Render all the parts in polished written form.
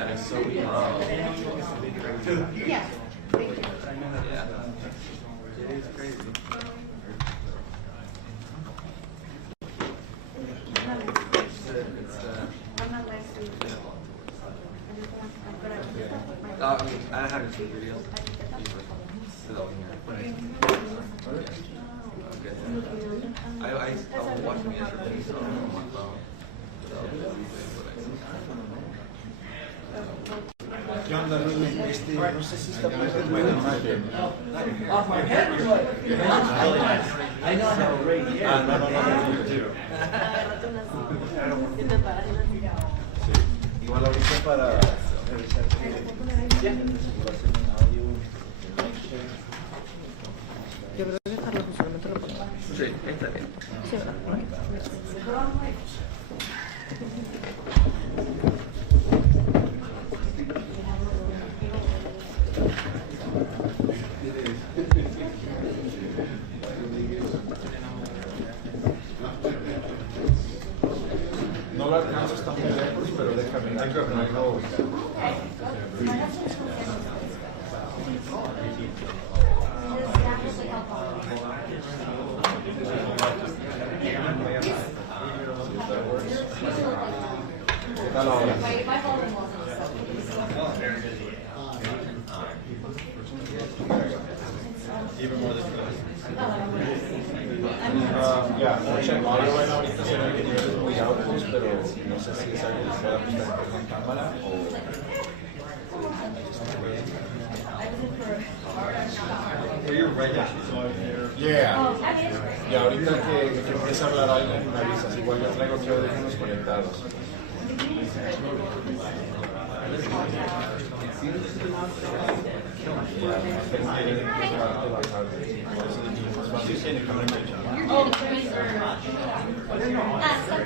That is so easy. Yeah. Yeah. It is crazy. I haven't seen videos. I was watching yesterday, so on my phone. ¿Qué onda, Rudy? No sé si está presente en la imagen. I know how to rate here. Igual ahorita para revisar que configuración en audio. Yo creo que Carlos solamente lo pone. Sí, está bien. Sí, ¿verdad? No lo alcanzo, está muy lejos, pero déjame, hay que ponerlo. ¿Qué tal ahora? Ya, mucha audio bueno, ahorita se ve que niveles muy altos, pero no sé si es algo que se pueda ajustar con la cámara o... Yeah. Y ahorita que empiece a hablar alguien me avisas, igual ya traigo aquí audífonos conectados.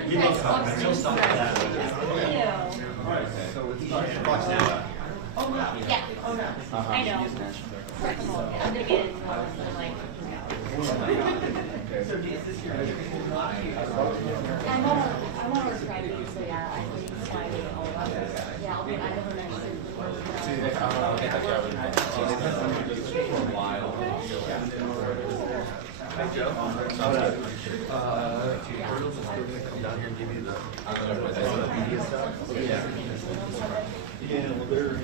Yeah. I know. I'm gonna get it. I want to describe it, so yeah, I can describe it all about it. Yeah, I'll get I never mentioned the word. Sí, déjame que aquí For a while. Hi, Joe. Turtles is going to come down here and give you the media stuff. Yeah. Yeah, well, they're...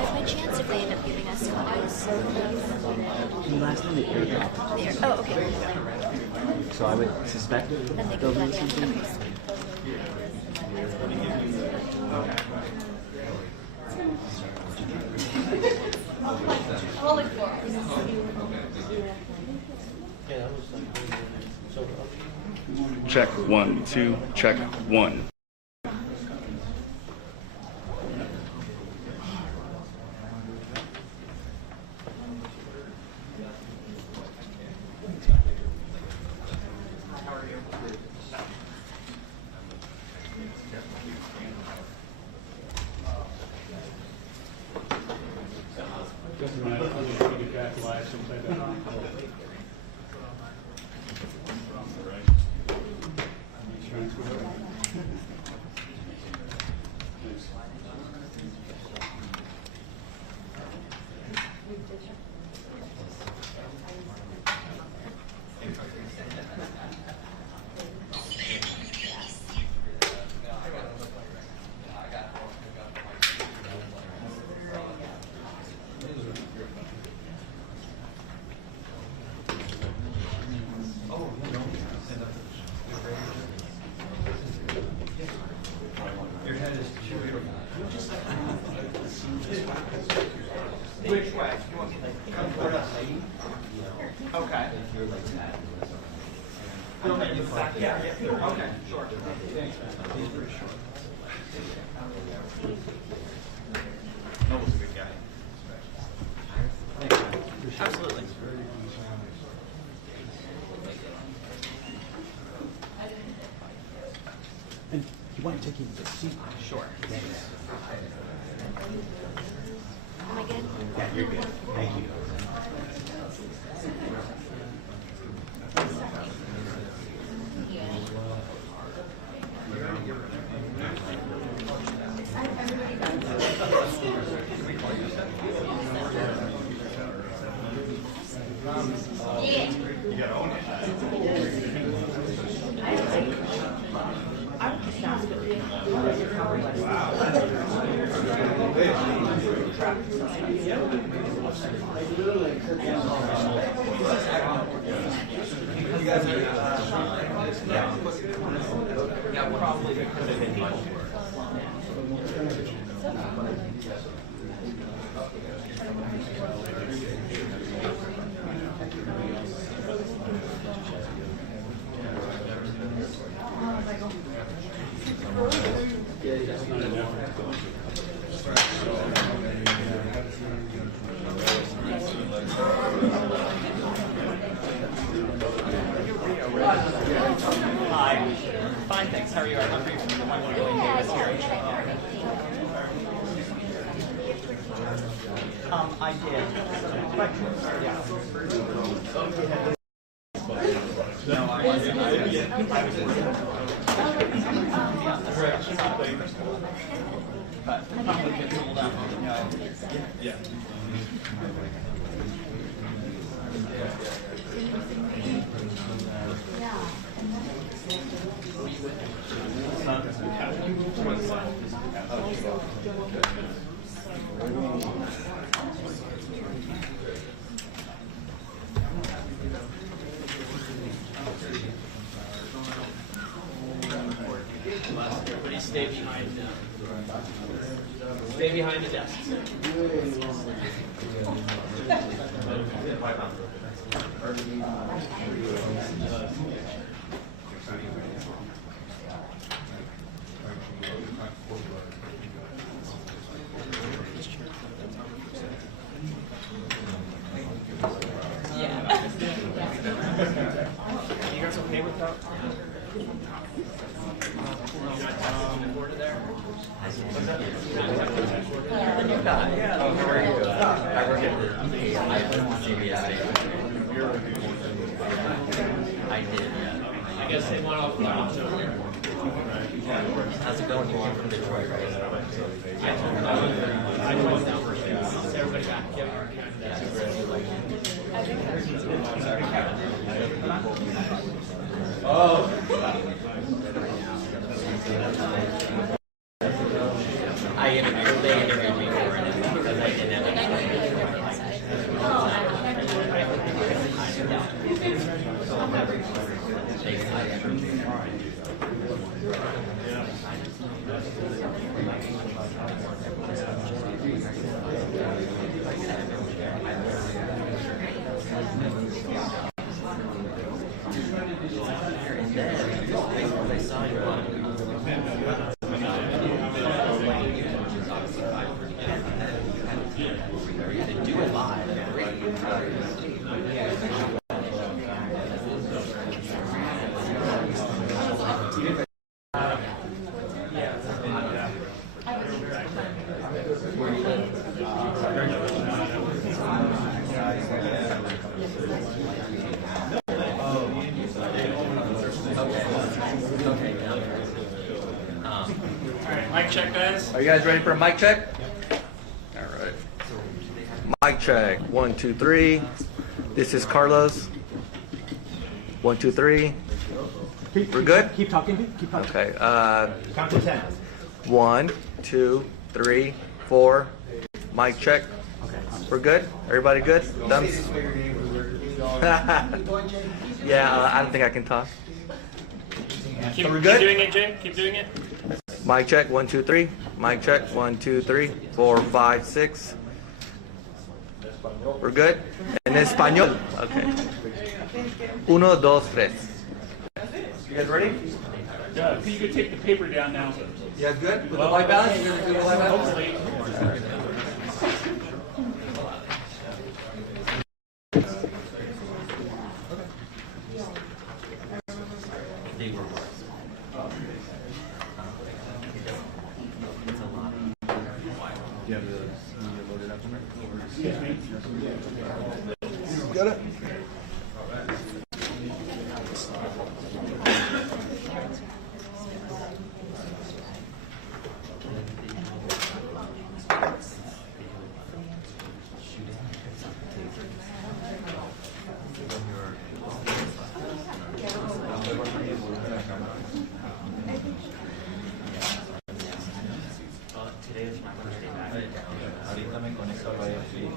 By chance, if they end up giving us copies. Last time they airdropped. Oh, okay. So I would suspect Then they they'll go do back in. something. I'll look for it. Check 1, 2, check 1. Doesn't matter, I'll just feed it back live sometime. Insurance, whatever. Which way? Come toward us. Okay. Yeah, okay, sure. Noel's a good guy. Absolutely. And you want to take him to see? Sure. Hi. Fine, thanks. How are you? I remember you from the one where you Davis here. I did. But, yeah. No, I was but probably get told out. Yeah. Everybody stay behind the desk. Yeah. You guys okay with that? The new guy. Oh, how are you? I work at CBS. I did, yeah. I guess they want off the option. How's it going? You came from Detroit, right? I drove down for Is everybody back? Oh. They interviewed me for it because I didn't have Mic check, guys. Are you guys ready for a mic check? All right. Mic check. 1, 2, 3. This is Carlos. 1, 2, 3. We're good? Keep talking. Keep talking. Okay. Count to 10. 1, 2, 3, 4. Mic check. Okay. We're good? Everybody good? Thumbs? Yeah, I don't think I can talk. Keep, So we're good? Keep doing it, Jay. Keep doing it. Mic check. 1, 2, 3. Mic check. 1, 2, 3, 4, 5, 6. We're good? En español. Okay. 1, 2, 3. You guys ready? Yeah, you could take the paper down now. You guys good? With the white balance? You gonna do the white balance? Hopefully. Got it? Today is my first day back. Ahorita me conecto al Wi-Fi.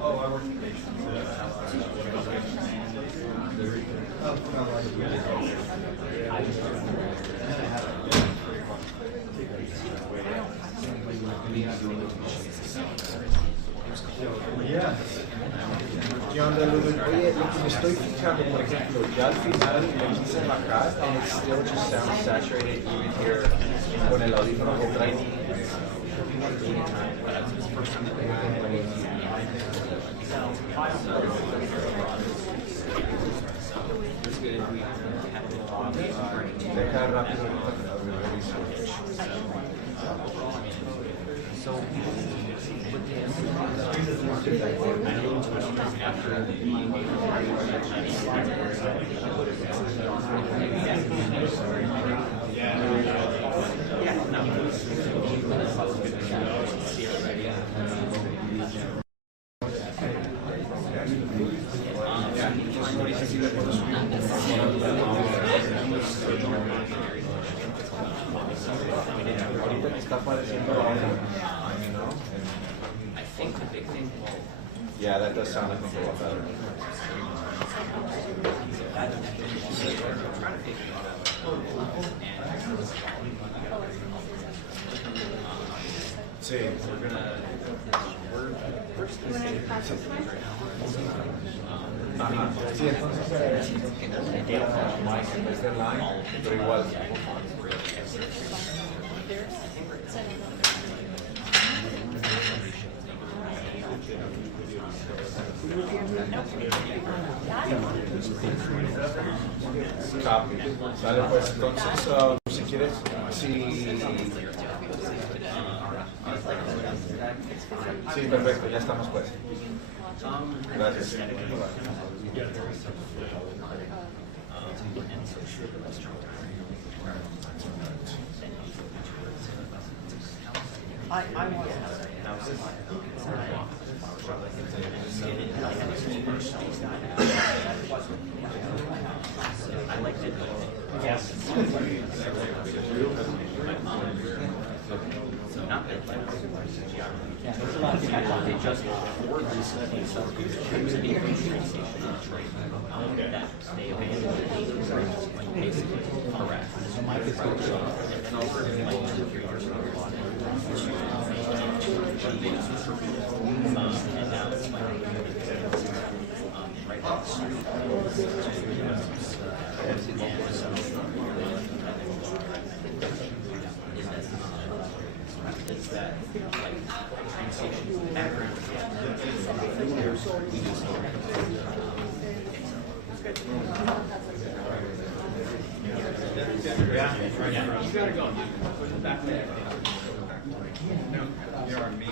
Oh, I work ¿Qué onda, Lulu? Oye, lo que me estoy fijando, por ejemplo, ya al final lo quise bajar and it still just sounds saturated even here con el audífono que trae. Deja rápido reviso. Ahorita me está apareciendo I think the big thing. Yeah, that does sound like a little better. Sí, ajá, sí, entonces en vez de line, pero igual. Copy. Sale pues, entonces, si quieres, sí, perfecto, ya estamos pues. Gracias. I want I like it. Yes. So not that yeah, there's a lot of people they just work recently, so there's a new train station in Detroit that they abandoned basically correct. So my kids go to and over like 2 or 3 years ago. And now it's like right down the street. Is that like train station background? Yeah, you gotta go. Back there. No, you're on me.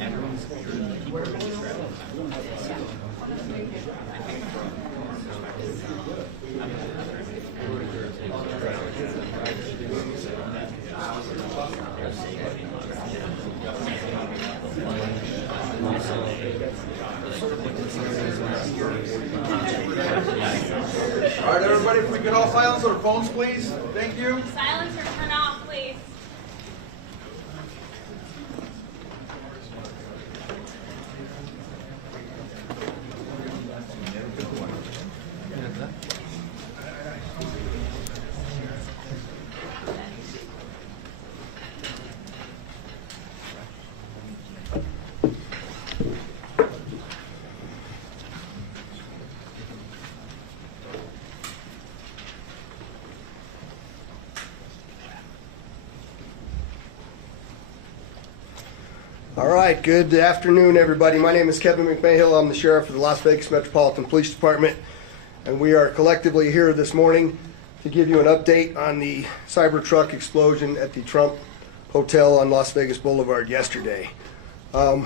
Everyone's All right, everybody, if we could all silence our phones, please. Thank you. Silence or turn off, please. All right, good afternoon, everybody. My name is Kevin McMahill. I'm the sheriff of the Las Vegas Metropolitan Police Department, and we are collectively here this morning to give you an update on the Cybertruck explosion at the Trump Hotel on Las Vegas Boulevard yesterday. Our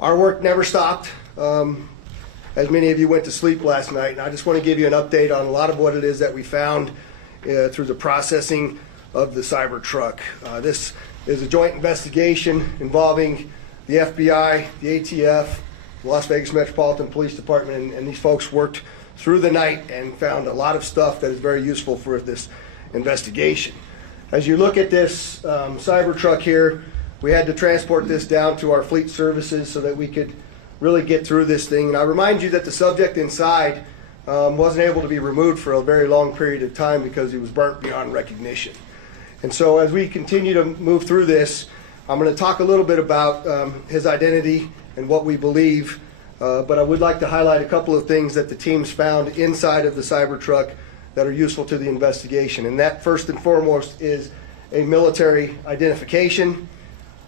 work never stopped. as many of you went to sleep last night, and I just want to give you an update on a lot of what it is that we found through the processing of the Cybertruck. This is a joint investigation involving the FBI, the ATF, the Las Vegas Metropolitan Police Department, and these folks worked through the night and found a lot of stuff that is very useful for this investigation. As you look at this Cybertruck here, we had to transport this down to our fleet services so that we could really get through this thing. And I remind you that the subject inside wasn't able to be removed for a very long period of time because he was burnt beyond recognition. And so as we continue to move through this, I'm going to talk a little bit about his identity and what we believe, but I would like to highlight a couple of things that the teams found inside of the Cybertruck that are useful to the investigation. And that, first and foremost, is a military identification.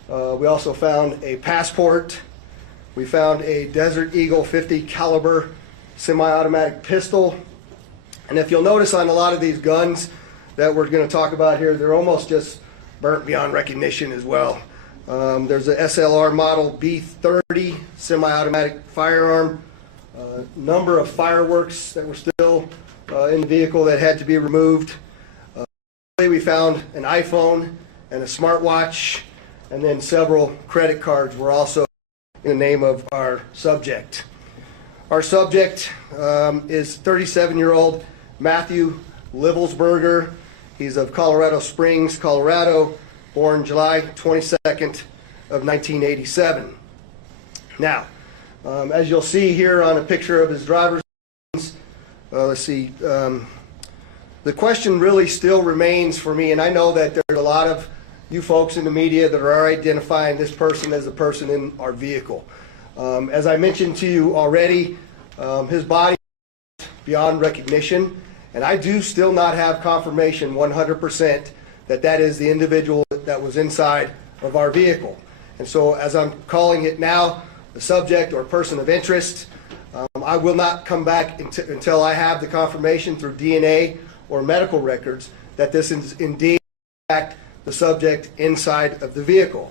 We also found a passport. We found a Desert Eagle 50 caliber semi-automatic pistol. And if you'll notice on a lot of these guns that we're going to talk about here, they're almost just burnt beyond recognition as well. There's a SLR model B30 semi-automatic firearm, number of fireworks that were still in the vehicle that had to be removed. We found an iPhone and a smartwatch, and then several credit cards were also in the name of our subject. Our subject is 37-year-old Matthew Livelsberger. He's of Colorado Springs, Colorado, born July 22nd of 1987. Now, as you'll see here on a picture of his driver's license, let's see, the question really still remains for me, and I know that there's a lot of you folks in the media that are identifying this person as a person in our vehicle. As I mentioned to you already, his body is beyond recognition, and I do still not have confirmation 100% that that is the individual that was inside of our vehicle. And so as I'm calling it now, the subject or person of interest, I will not come back until I have the confirmation through DNA or medical records that this is indeed in fact the subject inside of the vehicle.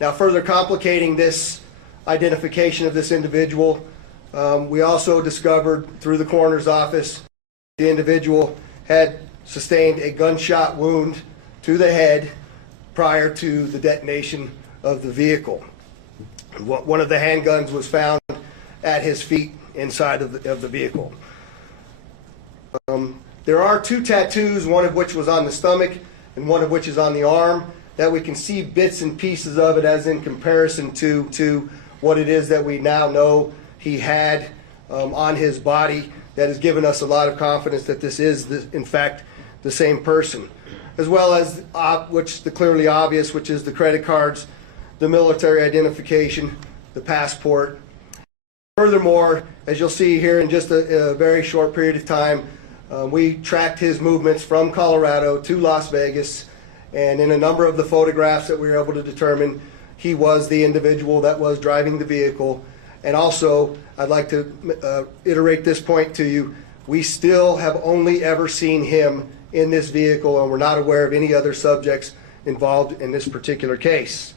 Now, further complicating this identification of this individual, we also discovered through the coroner's office the individual had sustained a gunshot wound to the head prior to the detonation of the vehicle. One of the handguns was found at his feet inside of the vehicle. There are two tattoos, one of which was on the stomach and one of which is on the arm, that we can see bits and pieces of it as in comparison to what it is that we now know he had on his body, that has given us a lot of confidence that this is, in fact, the same person. As well as, which the clearly obvious, which is the credit cards, the military identification, the passport. Furthermore, as you'll see here in just a very short period of time, we tracked his movements from Colorado to Las Vegas, and in a number of the photographs that we were able to determine, he was the individual that was driving the vehicle. And also, I'd like to iterate this point to you, we still have only ever seen him in this vehicle, and we're not aware of any other subjects involved in this particular case.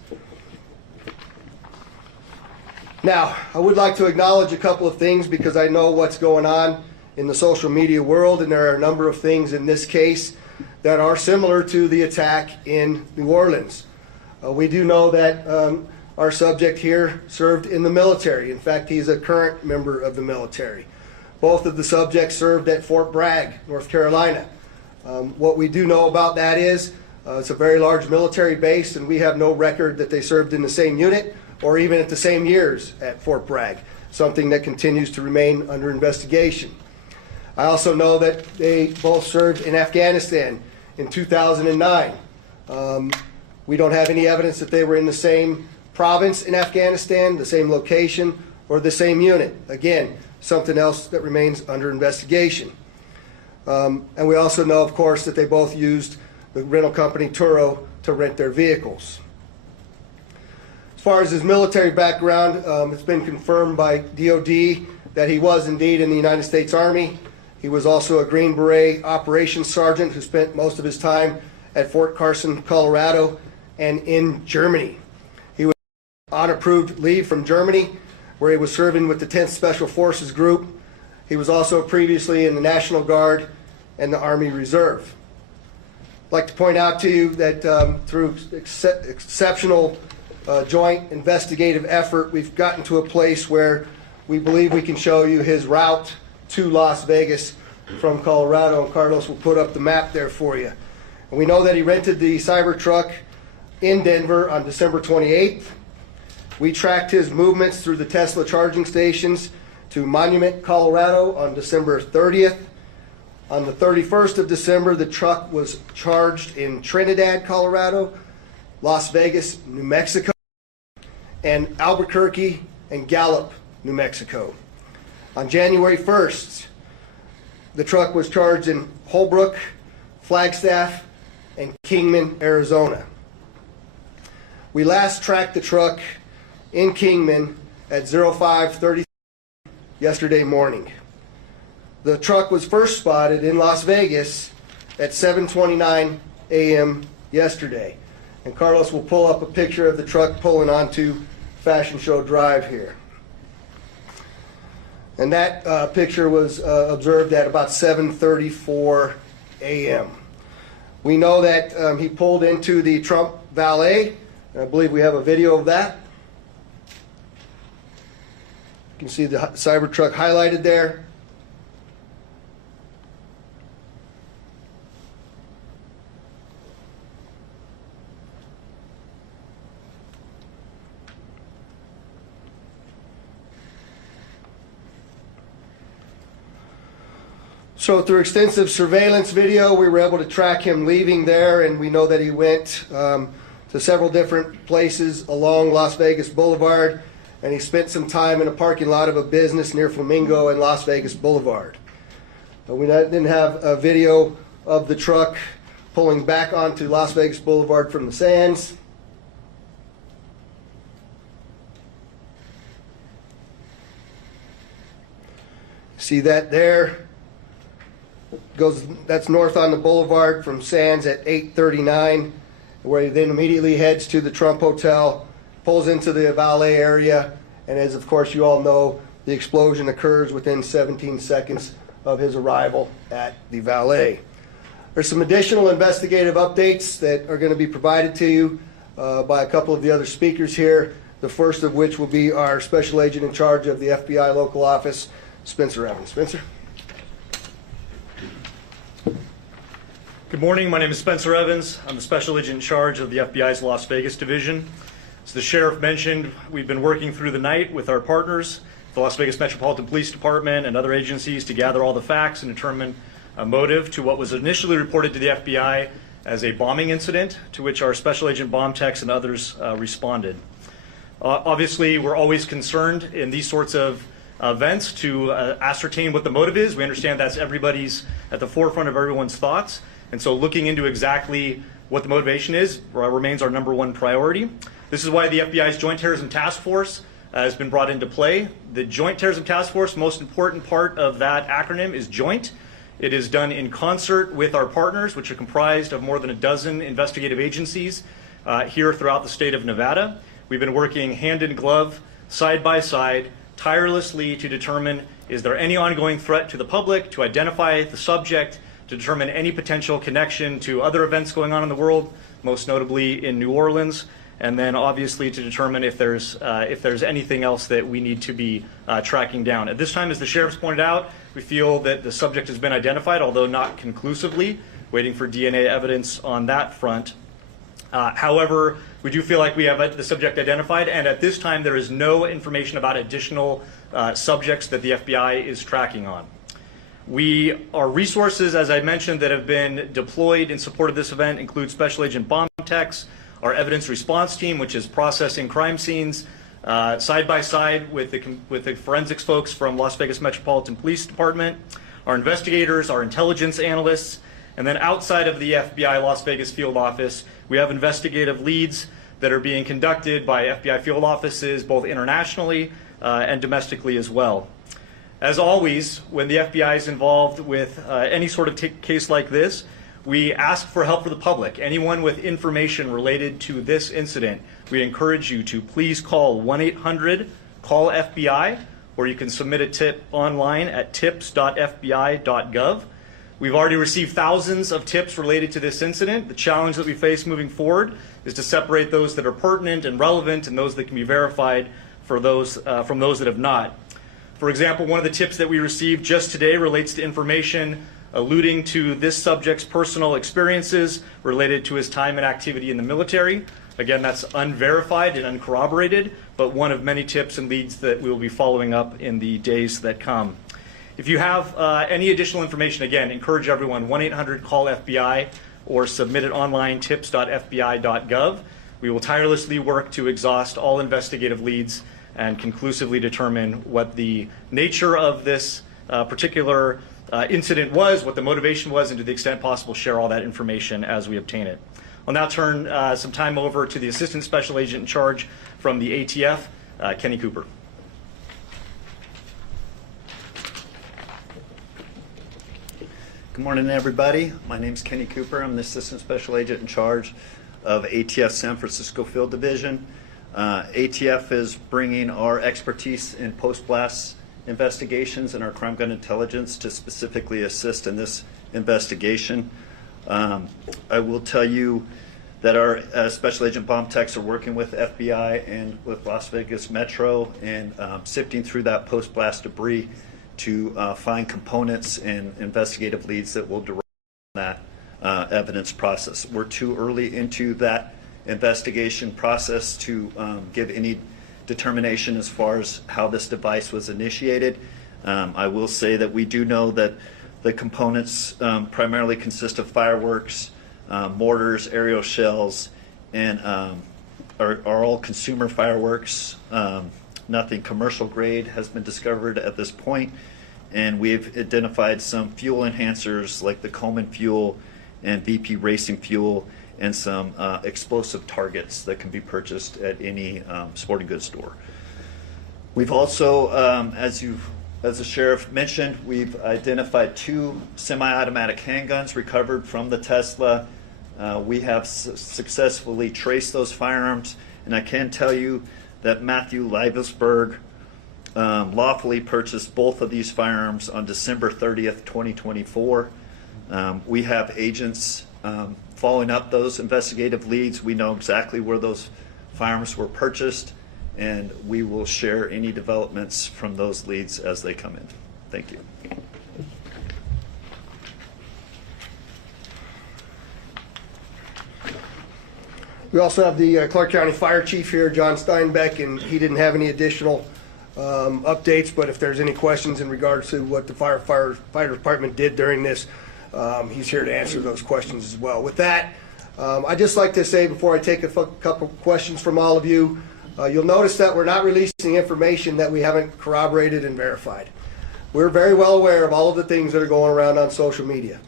Now, I would like to acknowledge a couple of things because I know what's going on in the social media world, and there are a number of things in this case that are similar to the attack in New Orleans. We do know that our subject here served in the military. In fact, he's a current member of the military. Both of the subjects served at Fort Bragg, North Carolina. What we do know about that is it's a very large military base, and we have no record that they served in the same unit or even at the same years at Fort Bragg, something that continues to remain under investigation. I also know that they both served in Afghanistan in 2009. We don't have any evidence that they were in the same province in Afghanistan, the same location, or the same unit. Again, something else that remains under investigation. And we also know, of course, that they both used the rental company Turo to rent their vehicles. As far as his military background, it's been confirmed by DOD that he was indeed in the United States Army. He was also a Green Beret operations sergeant who spent most of his time at Fort Carson, Colorado, and in Germany. He was on approved leave from Germany where he was serving with the 10th Special Forces Group. He was also previously in the National Guard and the Army Reserve. I'd like to point out to you that through exceptional joint investigative effort, we've gotten to a place where we believe we can show you his route to Las Vegas from Colorado, and Carlos will put up the map there for you. And we know that he rented the Cybertruck in Denver on December 28th. We tracked his movements through the Tesla charging stations to Monument, Colorado on December 30th. On the 31st of December, the truck was charged in Trinidad, Colorado, Las Vegas, New Mexico, and Albuquerque and Gallup, New Mexico. On January 1st, the truck was charged in Holbrook, Flagstaff, and Kingman, Arizona. We last tracked the truck in Kingman at 05:30 yesterday morning. The truck was first spotted in Las Vegas at 7:29 a.m. yesterday. And Carlos will pull up a picture of the truck pulling onto Fashion Show Drive here. And that picture was observed at about 7:34 a.m. We know that he pulled into the Trump Valet. I believe we have a video of that. You can see the Cybertruck highlighted there. So through extensive surveillance video, we were able to track him leaving there, and we know that he went to several different places along Las Vegas Boulevard, and he spent some time in a parking lot of a business near Flamingo and Las Vegas Boulevard. We didn't have a video of the truck pulling back onto Las Vegas Boulevard from the Sands. See that there? That's north on the boulevard from Sands at 8:39, where he then immediately heads to the Trump Hotel, pulls into the valet area, and as of course you all know, the explosion occurs within 17 seconds of his arrival at the valet. There's some additional investigative updates that are going to be provided to you by a couple of the other speakers here, the first of which will be our Special Agent in charge of the FBI local office, Spencer Evans. Spencer? Good morning. My name is Spencer Evans. I'm the Special Agent in charge of the FBI's Las Vegas Division. As the Sheriff mentioned, we've been working through the night with our partners, the Las Vegas Metropolitan Police Department and other agencies, to gather all the facts and determine a motive to what was initially reported to the FBI as a bombing incident, to which our Special Agent bomb techs and others responded. Obviously, we're always concerned in these sorts of events to ascertain what the motive is. We understand that's at the forefront of everyone's thoughts. And so looking into exactly what the motivation is remains our #1 priority. This is why the FBI's Joint Terrorism Task Force has been brought into play. The Joint Terrorism Task Force, most important part of that acronym is joint. It is done in concert with our partners, which are comprised of more than a dozen investigative agencies here throughout the state of Nevada. We've been working hand in glove, side by side, tirelessly to determine, is there any ongoing threat to the public, to identify the subject, to determine any potential connection to other events going on in the world, most notably in New Orleans, and then obviously to determine if there's anything else that we need to be tracking down. At this time, as the Sheriff's pointed out, we feel that the subject has been identified, although not conclusively, waiting for DNA evidence on that front. However, we do feel like we have the subject identified, and at this time there is no information about additional subjects that the FBI is tracking on. Our resources, as I mentioned, that have been deployed in support of this event include Special Agent bomb techs, our evidence response team, which is processing crime scenes, side by side with the forensics folks from Las Vegas Metropolitan Police Department, our investigators, our intelligence analysts, and then outside of the FBI Las Vegas field office, we have investigative leads that are being conducted by FBI field offices, both internationally and domestically as well. As always, when the FBI is involved with any sort of case like this, we ask for help for the public. Anyone with information related to this incident, we encourage you to please call 1-800 Call FBI, or you can submit a tip online at tips.fbi.gov. We've already received thousands of tips related to this incident. The challenge that we face moving forward is to separate those that are pertinent and relevant and those that can be verified for those, from those that have not. For example, one of the tips that we received just today relates to information alluding to this subject's personal experiences related to his time and activity in the military. Again, that's unverified and uncorroborated, but one of many tips and leads that we will be following up in the days that come. If you have any additional information, again, encourage everyone, 1-800-CALL-FBI or submit it online, tips.fbi.gov. We will tirelessly work to exhaust all investigative leads and conclusively determine what the nature of this particular incident was, what the motivation was, and to the extent possible, share all that information as we obtain it. I'll now turn some time over to the Assistant Special Agent in charge from the ATF, Kenny Cooper. Good morning, everybody. My name is Kenny Cooper. I'm the Assistant Special Agent in charge of ATF San Francisco Field Division. ATF is bringing our expertise in post-blast investigations and our crime gun intelligence to specifically assist in this investigation. I will tell you that our Special Agent bomb techs are working with FBI and with Las Vegas Metro and sifting through that post-blast debris to find components and investigative leads that will derive from that evidence process. We're too early into that investigation process to give any determination as far as how this device was initiated. I will say that we do know that the components primarily consist of fireworks, mortars, aerial shells, and are all consumer fireworks. Nothing commercial grade has been discovered at this point, and we've identified some fuel enhancers like the Coleman fuel and VP racing fuel and some explosive targets that can be purchased at any sporting goods store. We've also, as the sheriff mentioned, we've identified 2 semi-automatic handguns recovered from the Tesla. We have successfully traced those firearms, and I can tell you that Matthew Livesberg lawfully purchased both of these firearms on December 30th, 2024. We have agents following up those investigative leads. We know exactly where those firearms were purchased, and we will share any developments from those leads as they come in. Thank you. We also have the Clark County Fire Chief here, John Steinbeck, and he didn't have any additional updates, but if there's any questions in regards to what the fire department did during this, he's here to answer those questions as well. With that, I'd just like to say before I take a couple questions from all of you, you'll notice that we're not releasing information that we haven't corroborated and verified. We're very well aware of all of the things that are going around on social media.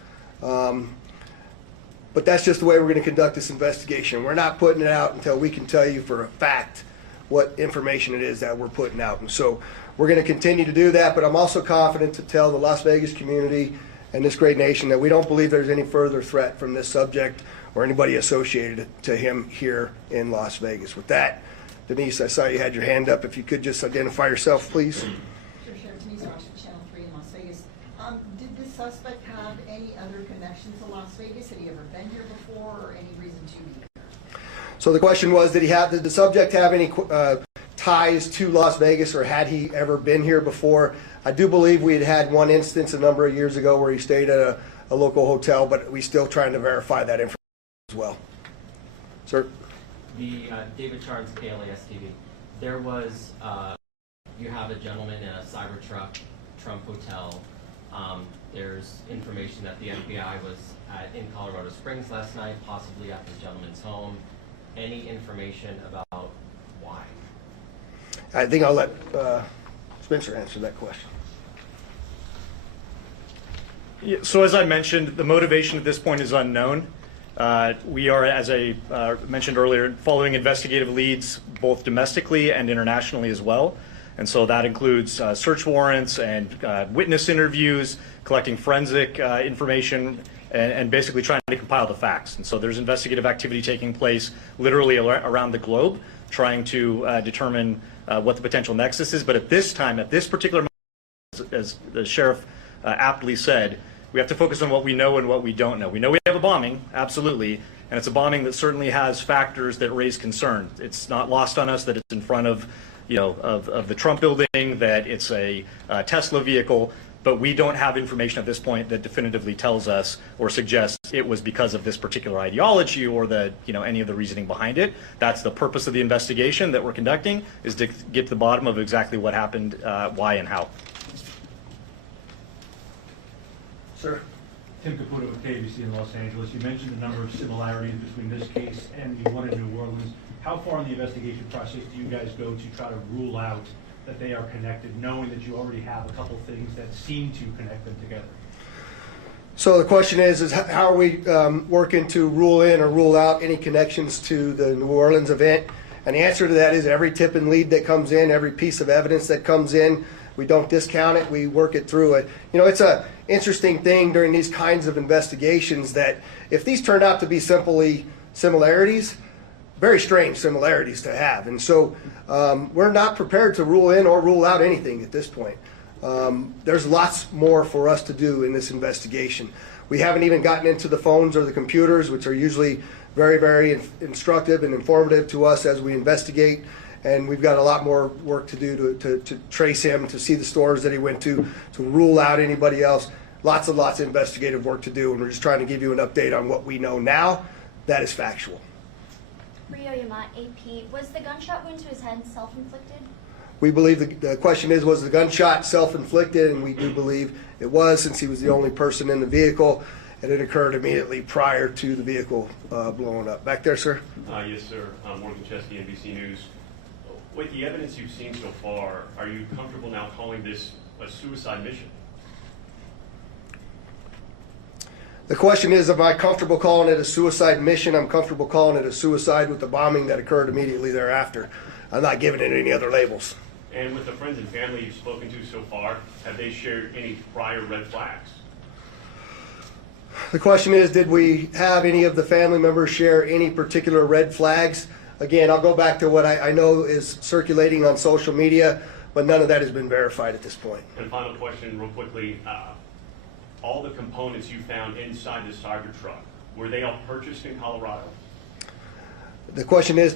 But that's just the way we're going to conduct this investigation. We're not putting it out until we can tell you for a fact what information it is that we're putting out. And so we're going to continue to do that, but I'm also confident to tell the Las Vegas community and this great nation that we don't believe there's any further threat from this subject or anybody associated to him here in Las Vegas. With that, Denise, I saw you had your hand up. If you could just identify yourself, please. Sure, Sheriff Denise Ross from Channel 3 in Las Vegas. Did the suspect have any other connections to Las Vegas? Had he ever been here before, or any reason to be here? So the question was, did the subject have any ties to Las Vegas, or had he ever been here before? I do believe we had one instance a number of years ago where he stayed at a local hotel, but we're still trying to verify that information as well. Sir? The David Charles, KLAS TV. There was, you have a gentleman in a Cybertruck, Trump Hotel. There's information that the FBI was in Colorado Springs last night, possibly at this gentleman's home. Any information about why? I think I'll let Spencer answer that question. Yeah, so as I mentioned, the motivation at this point is unknown. We are, as I mentioned earlier, following investigative leads both domestically and internationally as well. And so that includes search warrants and witness interviews, collecting forensic information, and basically trying to compile the facts. And so there's investigative activity taking place literally around the globe, trying to determine what the potential nexus is. But at this time, at this particular moment, as the sheriff aptly said, we have to focus on what we know and what we don't know. We know we have a bombing, absolutely, and it's a bombing that certainly has factors that raise concern. It's not lost on us that it's in front of, of the Trump building, that it's a Tesla vehicle, but we don't have information at this point that definitively tells us or suggests it was because of this particular ideology or the, any of the reasoning behind it. That's the purpose of the investigation that we're conducting, is to get to the bottom of exactly what happened, why and how. Sir. Tim Caputo with KBC in Los Angeles. You mentioned a number of similarities between this case and the one in New Orleans. How far in the investigation process do you guys go to try to rule out that they are connected, knowing that you already have a couple things that seem to connect them together? So the question is how are we working to rule in or rule out any connections to the New Orleans event? And the answer to that is every tip and lead that comes in, every piece of evidence that comes in, we don't discount it, we work it through it. It's a interesting thing during these kinds of investigations that if these turn out to be simply similarities, very strange similarities to have. And so we're not prepared to rule in or rule out anything at this point. There's lots more for us to do in this investigation. We haven't even gotten into the phones or the computers, which are usually very, very instructive and informative to us as we investigate. And we've got a lot more work to do to trace him, to see the stores that he went to rule out anybody else. Lots and lots of investigative work to do, and we're just trying to give you an update on what we know now. That is factual. Rio Yamat, AP. Was the gunshot wound to his head self-inflicted? We believe the question is, was the gunshot self-inflicted? And we do believe it was, since he was the only person in the vehicle, and it occurred immediately prior to the vehicle blowing up. Back there, sir? Yes, sir. Morgan Chesky, NBC News. With the evidence you've seen so far, are you comfortable now calling this a suicide mission? The question is, am I comfortable calling it a suicide mission? I'm comfortable calling it a suicide with the bombing that occurred immediately thereafter. I'm not giving it any other labels. And with the friends and family you've spoken to so far, have they shared any prior red flags? The question is, did we have any of the family members share any particular red flags? Again, I'll go back to what I know is circulating on social media, but none of that has been verified at this point. And final question, real quickly. All the components you found inside the Cybertruck, were they all purchased in Colorado? The question is,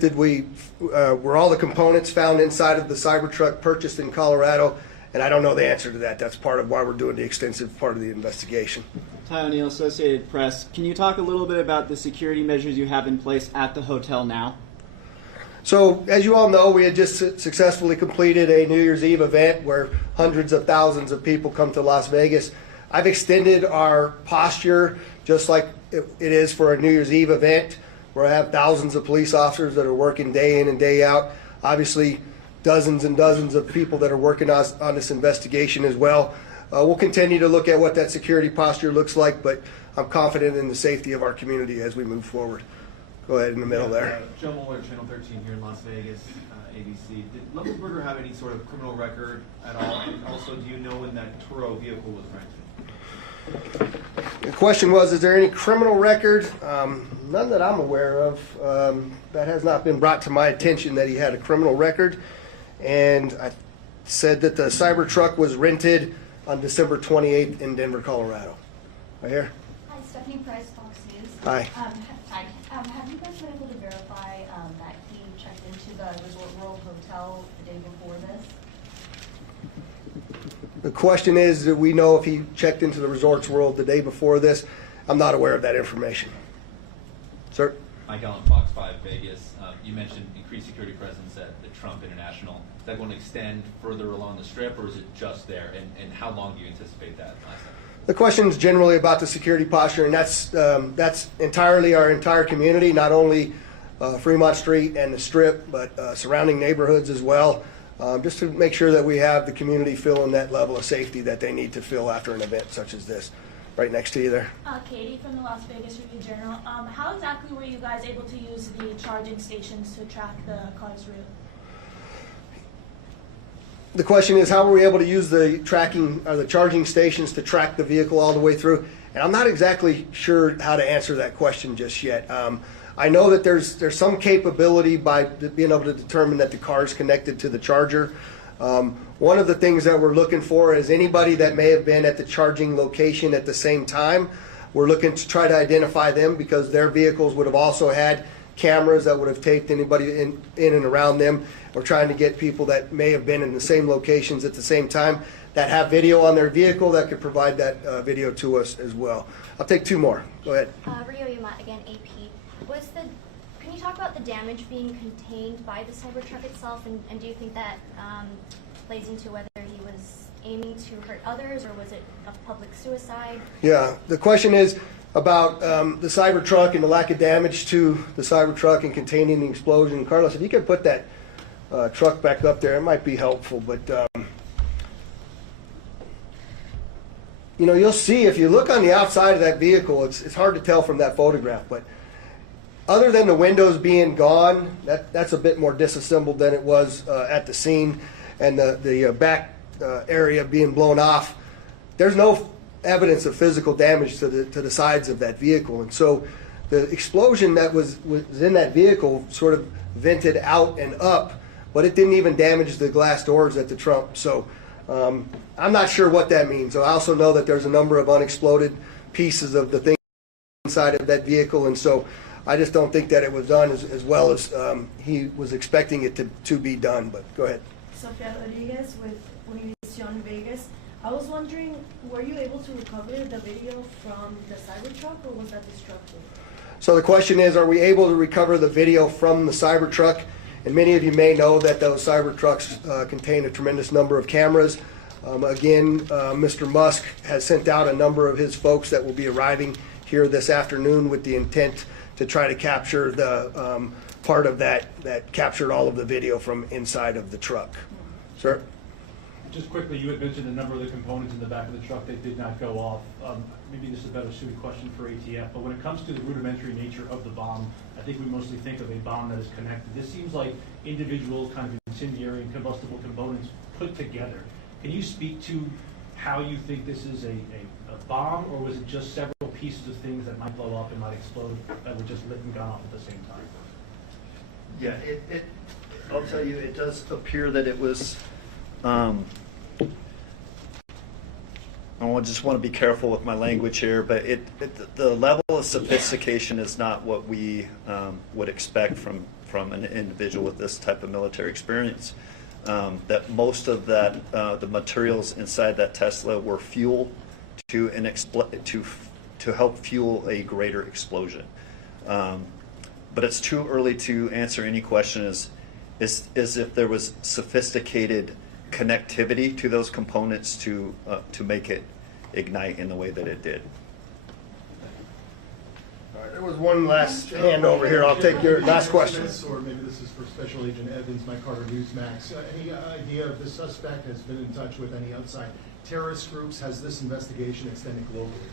were all the components found inside of the Cybertruck purchased in Colorado? And I don't know the answer to that. That's part of why we're doing the extensive part of the investigation. Ty O'Neill, Associated Press. Can you talk a little bit about the security measures you have in place at the hotel now? So, as you all know, we had just successfully completed a New Year's Eve event where hundreds of thousands of people come to Las Vegas. I've extended our posture just like it is for a New Year's Eve event where I have thousands of police officers that are working day in and day out. Obviously, dozens and dozens of people that are working on this investigation as well. We'll continue to look at what that security posture looks like, but I'm confident in the safety of our community as we move forward. Go ahead in the middle there. Joe Mueller, Channel 13 here in Las Vegas, ABC. Did Leopoldsberger have any sort of criminal record at all? And also, do you know when that Turo vehicle was rented? The question was, is there any criminal record? None that I'm aware of. That has not been brought to my attention that he had a criminal record. And I said that the Cybertruck was rented on December 28th in Denver, Colorado. Right here. Hi, Stephanie Price, Fox News. Hi. Hi. Have you guys been able to verify that he checked into the Resort World Hotel the day before this? The question is, do we know if he checked into the Resorts World the day before this? I'm not aware of that information. Sir? Mike Allen, Fox 5 Vegas. You mentioned increased security presence at the Trump International. Is that going to extend further along the Strip, or is it just there? And how long do you anticipate that lasting? The question is generally about the security posture, and that's entirely our entire community, not only Fremont Street and the Strip, but surrounding neighborhoods as well, just to make sure that we have the community feeling that level of safety that they need to feel after an event such as this. Right next to you there. Katie from the Las Vegas Review-Journal. How exactly were you guys able to use the charging stations to track the car's route? The question is, how were we able to use the charging stations to track the vehicle all the way through? And I'm not exactly sure how to answer that question just yet. I know that there's some capability by being able to determine that the car is connected to the charger. One of the things that we're looking for is anybody that may have been at the charging location at the same time. We're looking to try to identify them because their vehicles would have also had cameras that would have taped anybody in and around them. We're trying to get people that may have been in the same locations at the same time that have video on their vehicle that could provide that video to us as well. I'll take two more. Go ahead. Rio Yamat, again, AP. Can you talk about the damage being contained by the Cybertruck itself, and do you think that plays into whether he was aiming to hurt others, or was it a public suicide? Yeah, the question is about the Cybertruck and the lack of damage to the Cybertruck and containing the explosion. Carlos, if you could put that truck back up there, it might be helpful. But you know, you'll see if you look on the outside of that vehicle, it's hard to tell from that photograph, but other than the windows being gone, that's a bit more disassembled than it was at the scene, and the back area being blown off. There's no evidence of physical damage to the sides of that vehicle, and so the explosion that was in that vehicle sort of vented out and up, but it didn't even damage the glass doors at the trunk. So I'm not sure what that means. I also know that there's a number of unexploded pieces of the thing inside of that vehicle, and so I just don't think that it was done as well as he was expecting it to be done. But go ahead. Sofia Rodriguez with Univision Vegas. I was wondering, were you able to recover the video from the Cybertruck, or was that destructive? So the question is, are we able to recover the video from the Cybertruck? And many of you may know that those Cybertrucks contain a tremendous number of cameras. Again, Mr. Musk has sent out a number of his folks that will be arriving here this afternoon with the intent to try to capture the part of that captured all of the video from inside of the truck. Sir? Just quickly, you had mentioned a number of the components in the back of the truck that did not go off. Maybe this is a better suited question for ATF, but when it comes to the rudimentary nature of the bomb, I think we mostly think of a bomb that is connected. This seems like individual kind of incendiary and combustible components put together. Can you speak to how you think this is a bomb, or was it just several pieces of things that might blow up and might explode that were just lit and gone off at the same time? Yeah, I'll tell you, it does appear that it was, I just want to be careful with my language here, but the level of sophistication is not what we would expect from an individual with this type of military experience. That most of that, the materials inside that Tesla were fuel to help fuel a greater explosion. But it's too early to answer any question is if there was sophisticated connectivity to those components to make it ignite in the way that it did. All right, there was one last hand over here. I'll take your last question. Or maybe this is for Special Agent Evans, Mike Carter, Newsmax. Any idea if the suspect has been in touch with any outside terrorist groups? Has this investigation extended globally?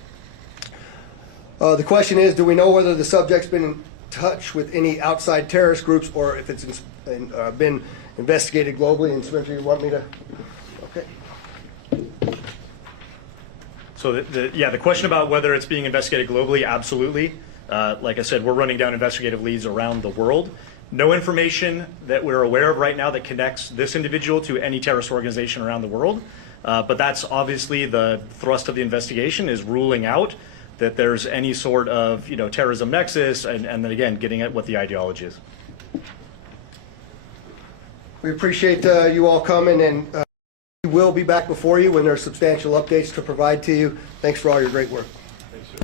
The question is, do we know whether the subject's been in touch with any outside terrorist groups, or if it's been investigated globally? And Spencer, you want me to? Okay. So the question about whether it's being investigated globally, absolutely. Like I said, we're running down investigative leads around the world. No information that we're aware of right now that connects this individual to any terrorist organization around the world. But that's obviously the thrust of the investigation, is ruling out that there's any sort of terrorism nexus, and then again getting at what the ideology is. We appreciate you all coming, and we will be back before you when there's substantial updates to provide to you. Thanks for all your great work. Thanks, sir.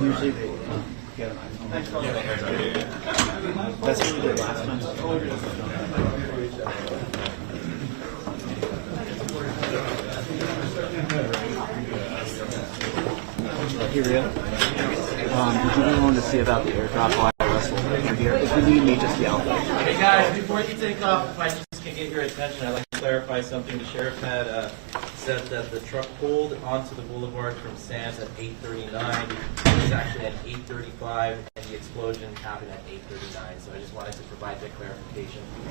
Usually they get them. That's what we did last time. Hey, Rio. Did you really want to see about the airdrop while I wrestle here? If you need me, just yell. Hey guys, before you take off, if I just can get your attention, I'd like to clarify something. The sheriff had said that the truck pulled onto the boulevard from Sands at 8:39. It was actually at 8:35 and the explosion happened at 8:39. So I just wanted to provide that clarification.